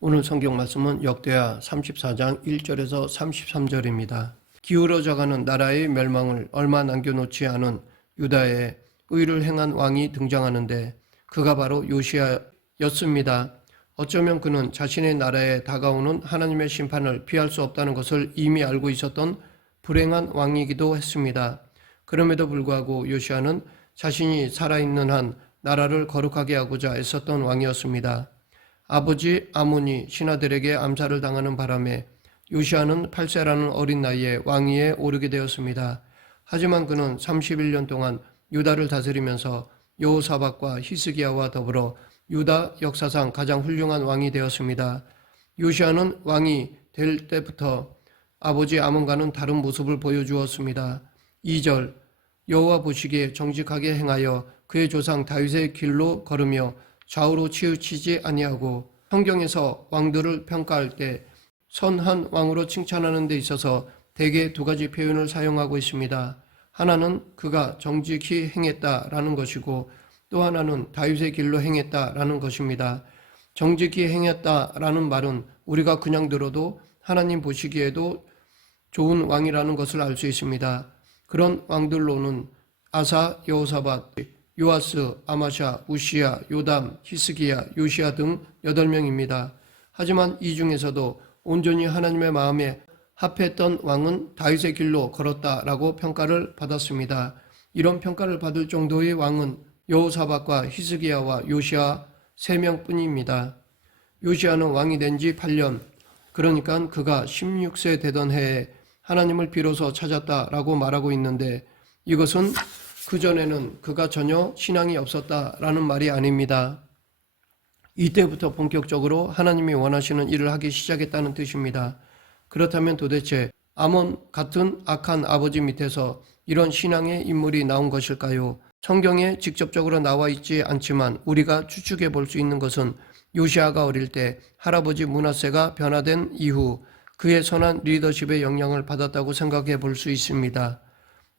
오늘 성경 말씀은 역대하 34장 1절에서 33절입니다. 기울어져가는 나라의 멸망을 얼마 남겨놓지 않은 유다에 의를 행한 왕이 등장하는데 그가 바로 요시야였습니다. 어쩌면 그는 자신의 나라에 다가오는 하나님의 심판을 피할 수 없다는 것을 이미 알고 있었던 불행한 왕이기도 했습니다. 그럼에도 불구하고 요시야는 자신이 살아있는 한 나라를 거룩하게 하고자 애썼던 왕이었습니다. 아버지 아몬이 신하들에게 암살을 당하는 바람에 요시야는 8세라는 어린 나이에 왕위에 오르게 되었습니다. 하지만 그는 31년 동안 유다를 다스리면서 여호사밧과 히스기야와 더불어 유다 역사상 가장 훌륭한 왕이 되었습니다. 요시야는 왕이 될 때부터 아버지 아몬과는 다른 모습을 보여주었습니다. 2절 여호와 보시기에 정직하게 행하여 그의 조상 다윗의 길로 걸으며 좌우로 치우치지 아니하고, 성경에서 왕들을 평가할 때 선한 왕으로 칭찬하는 데 있어서 대개 두 가지 표현을 사용하고 있습니다. 하나는 그가 정직히 행했다라는 것이고 또 하나는 다윗의 길로 행했다라는 것입니다. 정직히 행했다라는 말은 우리가 그냥 들어도 하나님 보시기에도 좋은 왕이라는 것을 알 수 있습니다. 그런 왕들로는 아사, 여호사밧, 요아스, 아마샤, 우시야, 요담, 히스기야, 요시야 등 8명입니다. 하지만 이 중에서도 온전히 하나님의 마음에 합했던 왕은 다윗의 길로 걸었다라고 평가를 받았습니다. 이런 평가를 받을 정도의 왕은 여호사밧과 히스기야와 요시야 3명뿐입니다. 요시야는 왕이 된 지 8년, 그러니까 그가 16세 되던 해에 하나님을 비로소 찾았다라고 말하고 있는데, 이것은 그전에는 그가 전혀 신앙이 없었다라는 말이 아닙니다. 이때부터 본격적으로 하나님이 원하시는 일을 하기 시작했다는 뜻입니다. 그렇다면 도대체 아몬 같은 악한 아버지 밑에서 이런 신앙의 인물이 나온 것일까요? 성경에 직접적으로 나와 있지 않지만 우리가 추측해 볼 수 있는 것은 요시야가 어릴 때 할아버지 므낫세가 변화된 이후 그의 선한 리더십의 영향을 받았다고 생각해 볼 수 있습니다.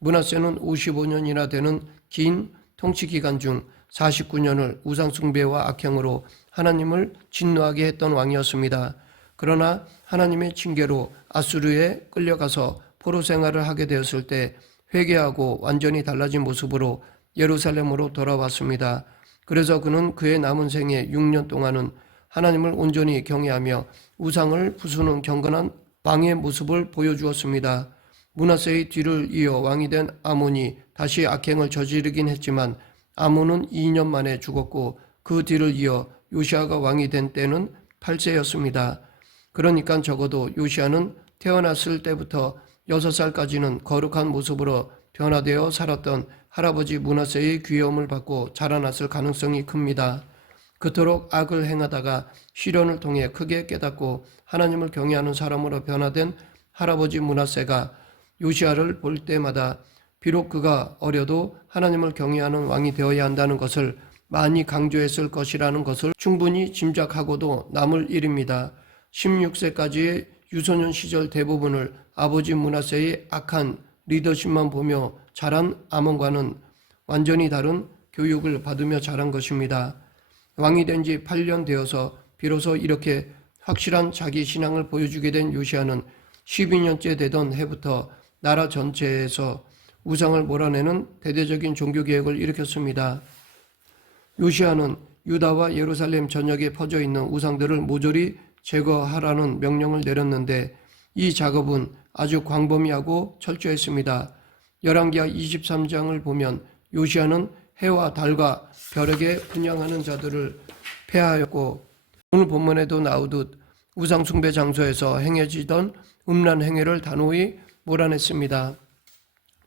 므낫세는 55년이나 되는 긴 통치 기간 중 49년을 우상숭배와 악행으로 하나님을 진노하게 했던 왕이었습니다. 그러나 하나님의 징계로 아수르에 끌려가서 포로 생활을 하게 되었을 때 회개하고 완전히 달라진 모습으로 예루살렘으로 돌아왔습니다. 그래서 그는 그의 남은 생애 6년 동안은 하나님을 온전히 경외하며 우상을 부수는 경건한 왕의 모습을 보여주었습니다. 므낫세의 뒤를 이어 왕이 된 아몬이 다시 악행을 저지르긴 했지만 아몬은 2년 만에 죽었고 그 뒤를 이어 요시야가 왕이 된 때는 8세였습니다. 그러니까 적어도 요시야는 태어났을 때부터 6살까지는 거룩한 모습으로 변화되어 살았던 할아버지 므낫세의 귀여움을 받고 자라났을 가능성이 큽니다. 그토록 악을 행하다가 시련을 통해 크게 깨닫고 하나님을 경외하는 사람으로 변화된 할아버지 므낫세가 요시야를 볼 때마다 비록 그가 어려도 하나님을 경외하는 왕이 되어야 한다는 것을 많이 강조했을 것이라는 것을 충분히 짐작하고도 남을 일입니다. 16세까지의 유소년 시절 대부분을 아버지 므낫세의 악한 리더십만 보며 자란 아몬과는 완전히 다른 교육을 받으며 자란 것입니다. 왕이 된 지 8년 되어서 비로소 이렇게 확실한 자기 신앙을 보여주게 된 요시야는 12년째 되던 해부터 나라 전체에서 우상을 몰아내는 대대적인 종교개혁을 일으켰습니다. 요시야는 유다와 예루살렘 전역에 퍼져 있는 우상들을 모조리 제거하라는 명령을 내렸는데 이 작업은 아주 광범위하고 철저했습니다. 열왕기하 23장을 보면 요시야는 해와 달과 별에게 분향하는 자들을 폐하였고, 오늘 본문에도 나오듯 우상 숭배 장소에서 행해지던 음란 행위를 단호히 몰아냈습니다.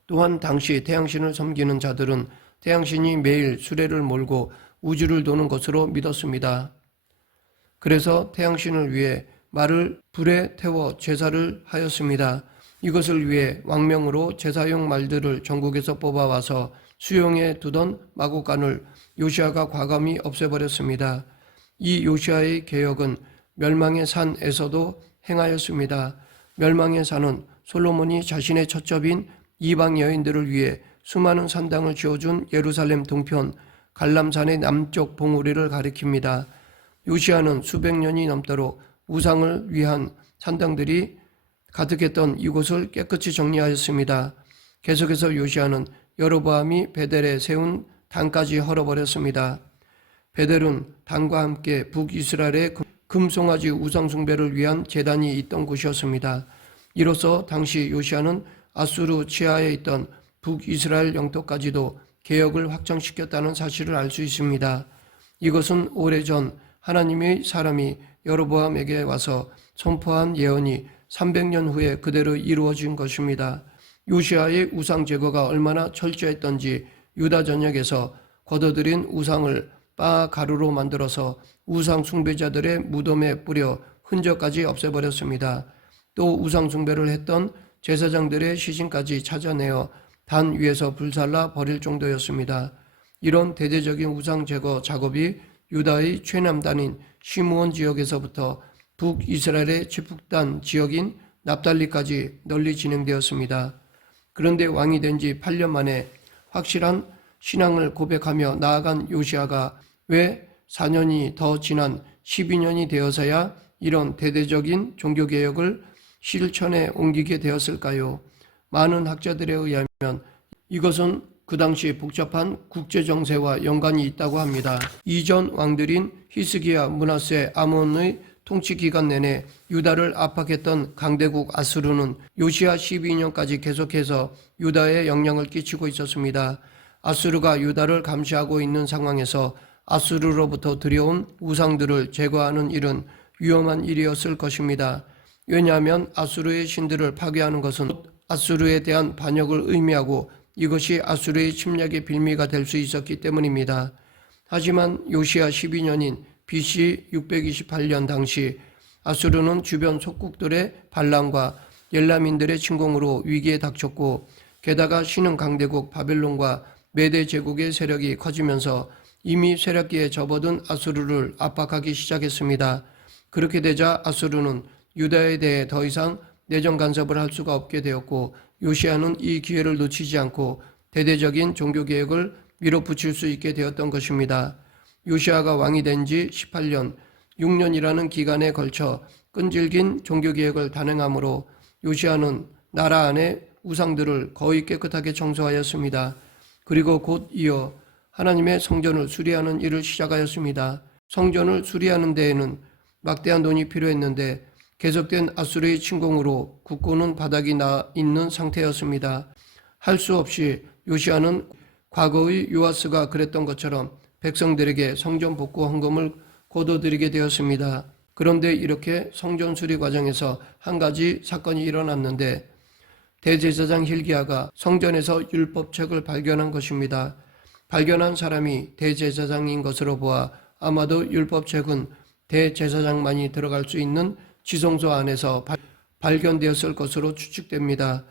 또한 당시 태양신을 섬기는 자들은 태양신이 매일 수레를 몰고 우주를 도는 것으로 믿었습니다. 그래서 태양신을 위해 말을 불에 태워 제사를 하였습니다. 이것을 위해 왕명으로 제사용 말들을 전국에서 뽑아와서 수용해 두던 마곡간을 요시야가 과감히 없애버렸습니다. 이 요시야의 개혁은 멸망의 산에서도 행하였습니다. 멸망의 산은 솔로몬이 자신의 처첩인 이방 여인들을 위해 수많은 산당을 지어준 예루살렘 동편 갈람산의 남쪽 봉우리를 가리킵니다. 요시야는 수백 년이 넘도록 우상을 위한 산당들이 가득했던 이곳을 깨끗이 정리하였습니다. 계속해서 요시야는 여로보암이 베델에 세운 단까지 헐어버렸습니다. 베델은 단과 함께 북이스라엘의 금송아지 우상 숭배를 위한 제단이 있던 곳이었습니다. 이로써 당시 요시야는 아수르 치하에 있던 북이스라엘 영토까지도 개혁을 확장시켰다는 사실을 알 수 있습니다. 이것은 오래전 하나님의 사람이 여로보암에게 와서 선포한 예언이 300년 후에 그대로 이루어진 것입니다. 요시야의 우상 제거가 얼마나 철저했던지 유다 전역에서 거둬들인 우상을 빠 가루로 만들어서 우상 숭배자들의 무덤에 뿌려 흔적까지 없애버렸습니다. 또 우상 숭배를 했던 제사장들의 시신까지 찾아내어 단 위에서 불살라 버릴 정도였습니다. 이런 대대적인 우상 제거 작업이 유다의 최남단인 시므온 지역에서부터 북이스라엘의 지북단 지역인 납달리까지 널리 진행되었습니다. 그런데 왕이 된 지 8년 만에 확실한 신앙을 고백하며 나아간 요시야가 왜 4년이 더 지난 12년이 되어서야 이런 대대적인 종교개혁을 실천에 옮기게 되었을까요? 많은 학자들에 의하면 이것은 그 당시 복잡한 국제정세와 연관이 있다고 합니다. 이전 왕들인 히스기야, 므낫세, 아몬의 통치 기간 내내 유다를 압박했던 강대국 아수르는 요시야 12년까지 계속해서 유다에 영향을 끼치고 있었습니다. 아수르가 유다를 감시하고 있는 상황에서 아수르로부터 들여온 우상들을 제거하는 일은 위험한 일이었을 것입니다. 왜냐하면 아수르의 신들을 파괴하는 것은 아수르에 대한 반역을 의미하고 이것이 아수르의 침략의 빌미가 될 수 있었기 때문입니다. 하지만 요시야 12년인 BC 628년 당시 아수르는 주변 속국들의 반란과 엘람인들의 침공으로 위기에 닥쳤고 게다가 신흥 강대국 바벨론과 메대 제국의 세력이 커지면서 이미 쇠락기에 접어든 아수르를 압박하기 시작했습니다. 그렇게 되자 아수르는 유다에 대해 더 이상 내정 간섭을 할 수가 없게 되었고 요시야는 이 기회를 놓치지 않고 대대적인 종교개혁을 밀어붙일 수 있게 되었던 것입니다. 요시야가 왕이 된 지 18년, 6년이라는 기간에 걸쳐 끈질긴 종교개혁을 단행함으로 요시야는 나라 안의 우상들을 거의 깨끗하게 청소하였습니다. 그리고 곧 이어 하나님의 성전을 수리하는 일을 시작하였습니다. 성전을 수리하는 데에는 막대한 돈이 필요했는데 계속된 아수르의 침공으로 국고는 바닥이 나 있는 상태였습니다. 할 수 없이 요시야는 과거의 요아스가 그랬던 것처럼 백성들에게 성전 복구 헌금을 거둬들이게 되었습니다. 그런데 이렇게 성전 수리 과정에서 한 가지 사건이 일어났는데 대제사장 hil기야가 성전에서 율법책을 발견한 것입니다. 발견한 사람이 대제사장인 것으로 보아 아마도 율법책은 대제사장만이 들어갈 수 있는 지성소 안에서 발견되었을 것으로 추측됩니다.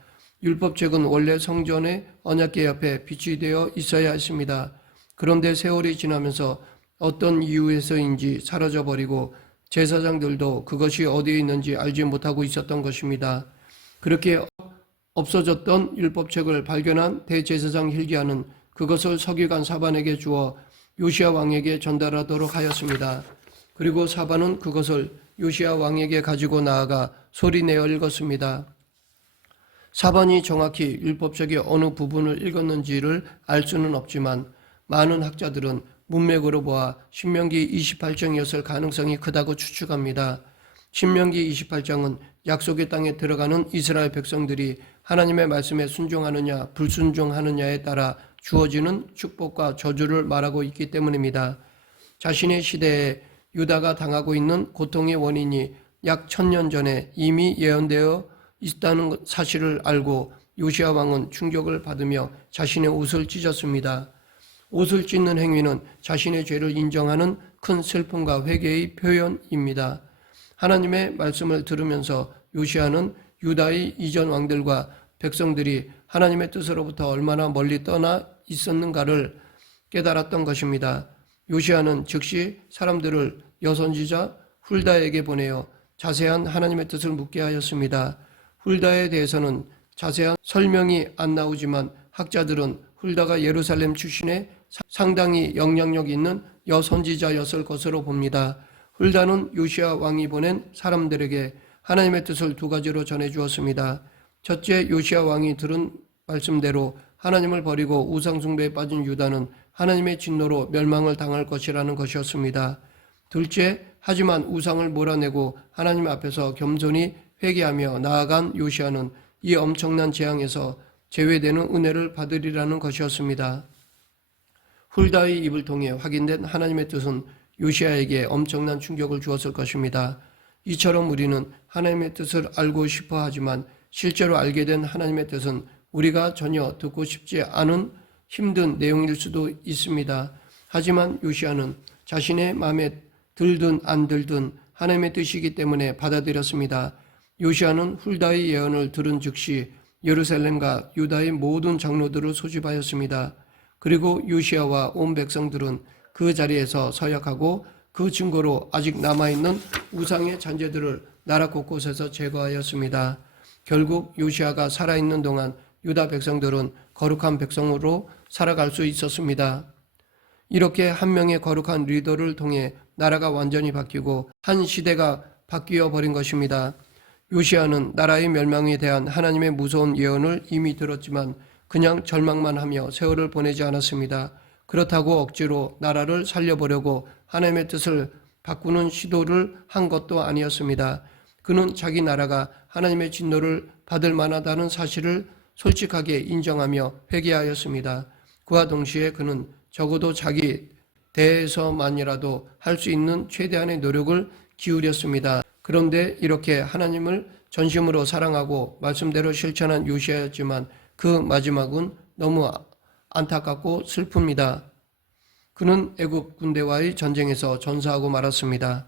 율법책은 원래 성전의 언약궤 옆에 비치되어 있어야 했습니다. 그런데 세월이 지나면서 어떤 이유에서인지 사라져버리고 제사장들도 그것이 어디에 있는지 알지 못하고 있었던 것입니다. 그렇게 없어졌던 율법책을 발견한 대제사장 hil기야는 그것을 서기관 사반에게 주어 요시야 왕에게 전달하도록 하였습니다. 그리고 사반은 그것을 요시야 왕에게 가지고 나아가 소리내어 읽었습니다. 사반이 정확히 율법책의 어느 부분을 읽었는지를 알 수는 없지만 많은 학자들은 문맥으로 보아 신명기 28장이었을 가능성이 크다고 추측합니다. 신명기 28장은 약속의 땅에 들어가는 이스라엘 백성들이 하나님의 말씀에 순종하느냐 불순종하느냐에 따라 주어지는 축복과 저주를 말하고 있기 때문입니다. 자신의 시대에 유다가 당하고 있는 고통의 원인이 약 1000년 전에 이미 예언되어 있다는 사실을 알고 요시야 왕은 충격을 받으며 자신의 옷을 찢었습니다. 옷을 찢는 행위는 자신의 죄를 인정하는 큰 슬픔과 회개의 표현입니다. 하나님의 말씀을 들으면서 요시야는 유다의 이전 왕들과 백성들이 하나님의 뜻으로부터 얼마나 멀리 떠나 있었는가를 깨달았던 것입니다. 요시야는 즉시 사람들을 여선지자 훌다에게 보내어 자세한 하나님의 뜻을 묻게 하였습니다. 훌다에 대해서는 자세한 설명이 안 나오지만 학자들은 훌다가 예루살렘 출신의 상당히 영향력 있는 여선지자였을 것으로 봅니다. hul다는 요시야 왕이 보낸 사람들에게 하나님의 뜻을 두 가지로 전해 주었습니다. 첫째, 요시야 왕이 들은 말씀대로 하나님을 버리고 우상숭배에 빠진 유다는 하나님의 진노로 멸망을 당할 것이라는 것이었습니다. 둘째, 하지만 우상을 몰아내고 하나님 앞에서 겸손히 회개하며 나아간 요시야는 이 엄청난 재앙에서 제외되는 은혜를 받으리라는 것이었습니다. hul다의 입을 통해 확인된 하나님의 뜻은 요시야에게 엄청난 충격을 주었을 것입니다. 이처럼 우리는 하나님의 뜻을 알고 싶어 하지만 실제로 알게 된 하나님의 뜻은 우리가 전혀 듣고 싶지 않은 힘든 내용일 수도 있습니다. 하지만 요시야는 자신의 마음에 들든 안 들든 하나님의 뜻이기 때문에 받아들였습니다. 요시야는 hul다의 예언을 들은 즉시 예루살렘과 유다의 모든 장로들을 소집하였습니다. 그리고 요시야와 온 백성들은 그 자리에서 서약하고 그 증거로 아직 남아있는 우상의 잔재들을 나라 곳곳에서 제거하였습니다. 결국 요시야가 살아있는 동안 유다 백성들은 거룩한 백성으로 살아갈 수 있었습니다. 이렇게 한 명의 거룩한 리더를 통해 나라가 완전히 바뀌고 한 시대가 바뀌어 버린 것입니다. 요시야는 나라의 멸망에 대한 하나님의 무서운 예언을 이미 들었지만 그냥 절망만 하며 세월을 보내지 않았습니다. 그렇다고 억지로 나라를 살려보려고 하나님의 뜻을 바꾸는 시도를 한 것도 아니었습니다. 그는 자기 나라가 하나님의 진노를 받을 만하다는 사실을 솔직하게 인정하며 회개하였습니다. 그와 동시에 그는 적어도 자기 대에서만이라도 할 수 있는 최대한의 노력을 기울였습니다. 그런데 이렇게 하나님을 전심으로 사랑하고 말씀대로 실천한 요시야였지만 그 마지막은 너무 안타깝고 슬픕니다. 그는 애굽 군대와의 전쟁에서 전사하고 말았습니다.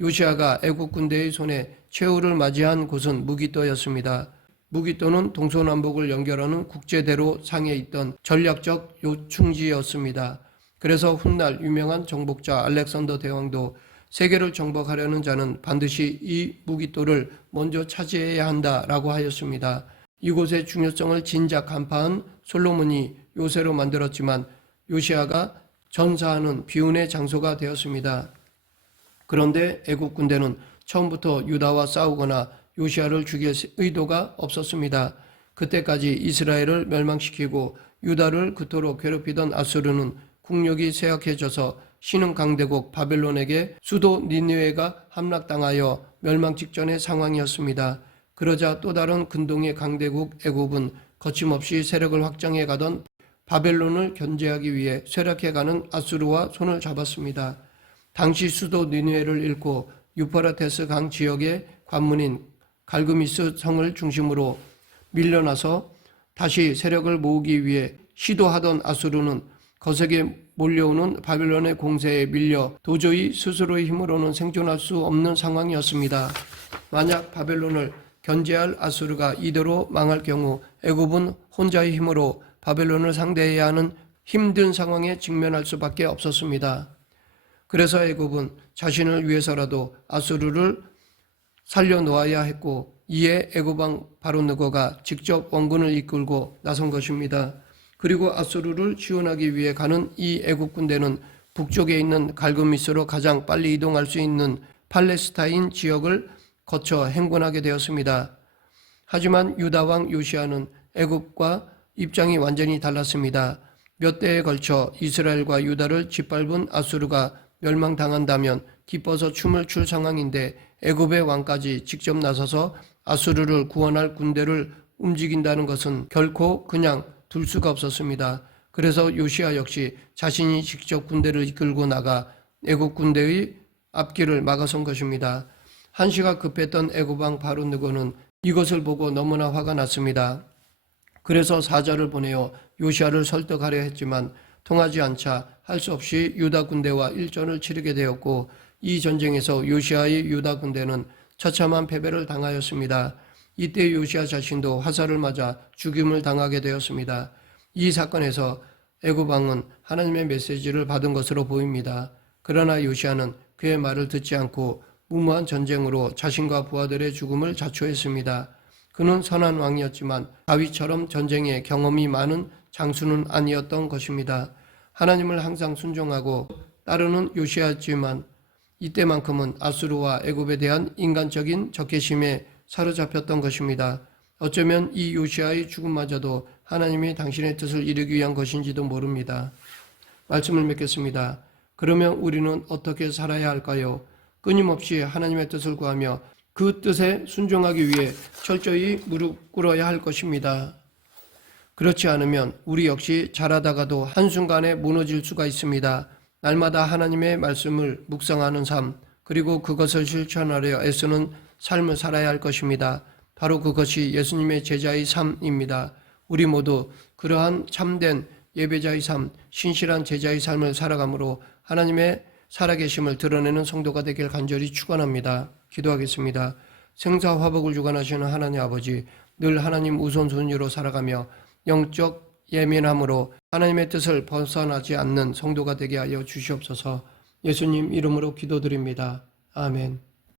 요시야가 애굽 군대의 손에 최후를 맞이한 곳은 무기또였습니다. 무기또는 동서남북을 연결하는 국제대로 상에 있던 전략적 요충지였습니다. 그래서 훗날 유명한 정복자 알렉산더 대왕도 세계를 정복하려는 자는 반드시 이 무기또를 먼저 차지해야 한다라고 하였습니다. 이곳의 중요성을 진작 간파한 솔로몬이 요새로 만들었지만 요시야가 전사하는 비운의 장소가 되었습니다. 그런데 애국 군대는 처음부터 유다와 싸우거나 요시야를 죽일 의도가 없었습니다. 그때까지 이스라엘을 멸망시키고 유다를 그토록 괴롭히던 아수르는 국력이 쇠약해져서 신흥 강대국 바벨론에게 수도 니느웨가 함락당하여 멸망 직전의 상황이었습니다. 그러자 또 다른 근동의 강대국 애굽은 거침없이 세력을 확장해 가던 바벨론을 견제하기 위해 쇠락해가는 아수르와 손을 잡았습니다. 당시 수도 니느웨를 잃고 유프라테스 강 지역의 관문인 갈그미스 성을 중심으로 밀려나서 다시 세력을 모으기 위해 시도하던 아수르는 거세게 몰려오는 바벨론의 공세에 밀려 도저히 스스로의 힘으로는 생존할 수 없는 상황이었습니다. 만약 바벨론을 견제할 아수르가 이대로 망할 경우 애굽은 혼자의 힘으로 바벨론을 상대해야 하는 힘든 상황에 직면할 수밖에 없었습니다. 그래서 애굽은 자신을 위해서라도 아수르를 살려놓아야 했고 이에 애굽 왕 바로느고가 직접 원군을 이끌고 나선 것입니다. 그리고 아수르를 지원하기 위해 가는 이 애굽 군대는 북쪽에 있는 갈그미스로 가장 빨리 이동할 수 있는 팔레스타인 지역을 거쳐 행군하게 되었습니다. 하지만 유다 왕 요시야는 애굽과 입장이 완전히 달랐습니다. 몇 대에 걸쳐 이스라엘과 유다를 짓밟은 아수르가 멸망당한다면 기뻐서 춤을 출 상황인데 애굽의 왕까지 직접 나서서 아수르를 구원할 군대를 움직인다는 것은 결코 그냥 둘 수가 없었습니다. 그래서 요시야 역시 자신이 직접 군대를 이끌고 나가 애굽 군대의 앞길을 막아선 것입니다. 한시가 급했던 애굽 왕 바로느고는 이것을 보고 너무나 화가 났습니다. 그래서 사자를 보내어 요시야를 설득하려 했지만 통하지 않자 할 수 없이 유다 군대와 일전을 치르게 되었고 이 전쟁에서 요시야의 유다 군대는 처참한 패배를 당하였습니다. 이때 요시야 자신도 화살을 맞아 죽임을 당하게 되었습니다. 이 사건에서 애굽 왕은 하나님의 메시지를 받은 것으로 보입니다. 그러나 요시야는 그의 말을 듣지 않고 무모한 전쟁으로 자신과 부하들의 죽음을 자초했습니다. 그는 선한 왕이었지만 다윗처럼 전쟁에 경험이 많은 장수는 아니었던 것입니다. 하나님을 항상 순종하고 따르는 요시야였지만 이때만큼은 아수르와 애굽에 대한 인간적인 적개심에 사로잡혔던 것입니다. 어쩌면 이 요시아의 죽음마저도 하나님이 당신의 뜻을 이루기 위한 것인지도 모릅니다. 말씀을 맺겠습니다. 그러면 우리는 어떻게 살아야 할까요? 끊임없이 하나님의 뜻을 구하며 그 뜻에 순종하기 위해 철저히 무릎 꿇어야 할 것입니다. 그렇지 않으면 우리 역시 잘하다가도 한순간에 무너질 수가 있습니다. 날마다 하나님의 말씀을 묵상하는 삶, 그리고 그것을 실천하려 애쓰는 삶을 살아야 할 것입니다. 바로 그것이 예수님의 제자의 삶입니다. 우리 모두 그러한 참된 예배자의 삶, 신실한 제자의 삶을 살아감으로 하나님의 살아계심을 드러내는 성도가 되길 간절히 축원합니다. 기도하겠습니다. 생사화복을 주관하시는 하나님 아버지, 늘 하나님 우선순위로 살아가며 영적 예민함으로 하나님의 뜻을 벗어나지 않는 성도가 되게 하여 주시옵소서. 예수님 이름으로 기도드립니다. 아멘.